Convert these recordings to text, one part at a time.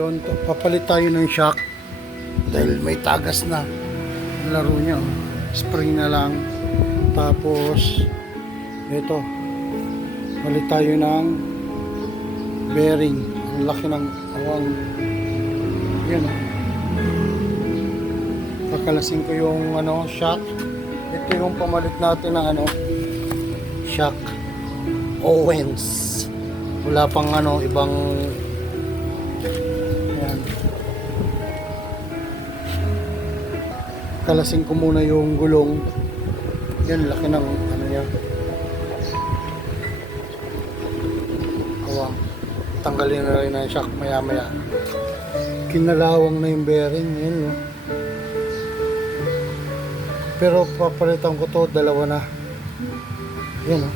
Ngayon, papalit tayo ng shock dahil may tagas na ang laro niya. Spring na lang. Tapos ito, palit tayo ng bearing. Ang laki ng awang. Yan. Kakalasin ko yung shock. Ito yung pamalit natin ng shock Owens. Wala pang ibang. Ayan. Kalasin ko muna yung gulong. Yan, laki ng niya. Awang. Tanggalin na rin ang shock maya maya. Kinalawang na yung bearing. Yan yun. Pero papalitan ko to, dalawa na. Yan o.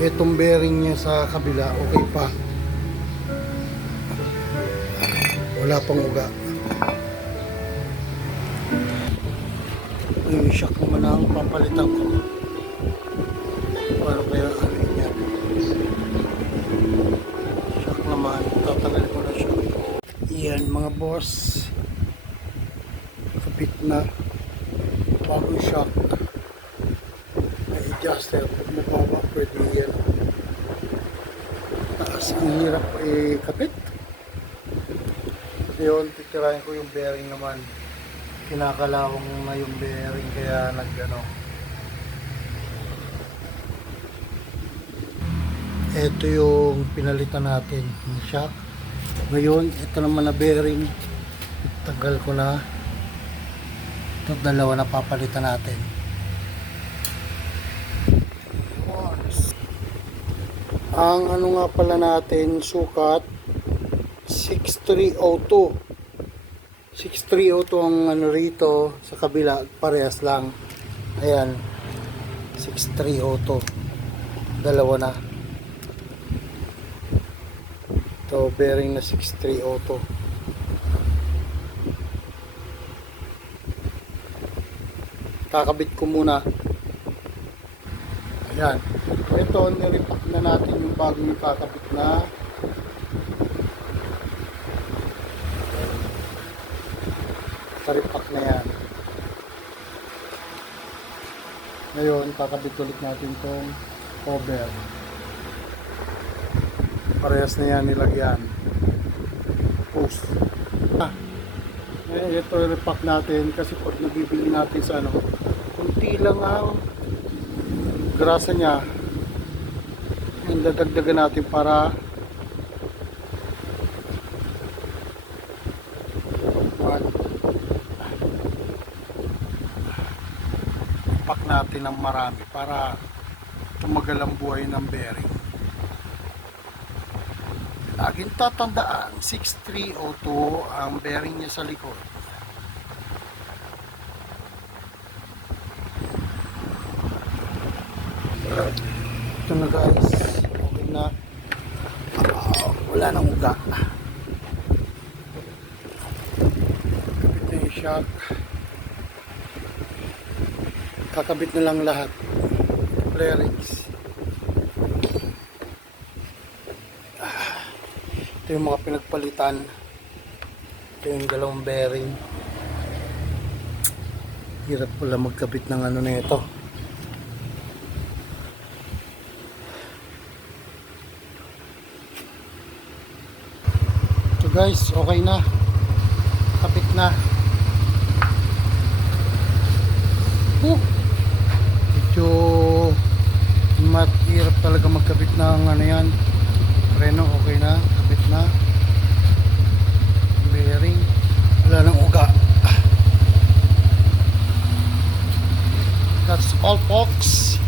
Itong bearing niya sa kabila, okay pa. Wala pang uga. Yung shock naman ang papalitan ko. Para kaya niya. Shock naman, tatanggal ko na shock. Yan mga boss. Kapit na. Bagong shock. May adjuster. Pag mababa, pwede yan. Taas, ang hirap kapit. Yun, titirahin ko yung bearing naman. Kinakalawang na yung bearing kaya Ito yung pinalitan natin yung shock. Ngayon, ito naman na bearing. Tagal ko na. Ito dalawa na papalitan natin. Ang nga pala natin, sukat 6302. 6302 ang rito sa kabila, parehas lang. Ayan, 6302. Dalawa na. Ito, bearing na 6302. Kakabit ko muna. Ayan. Ito, niripak na natin yung bagong kakabit na. Karipak na yan. Ngayon, kakabit ulit natin itong cover. Parehas na yan nilagyan. Post. Ito repack natin kasi pag nabibili natin sa kunti lang ang grasa niya. Yung dadagdagan natin para pack natin ng marami para tumagal ang buhay ng bearing. Laging tatandaan, 6302 ang bearing niya sa likod. Ito na guys, okay na. Wala nang uga. Kapit na yung shock. Kakabit na lang lahat. Bearings. Ito yung mga pinagpalitan. Ito yung dalawang bearing. Hirap pala magkabit ng na ito. So guys, okay na. Kapit na. Medyo mahirap talaga magkabit ng yan. Preno, okay na. Kapit na. Bearing. Wala nang uga. That's all folks.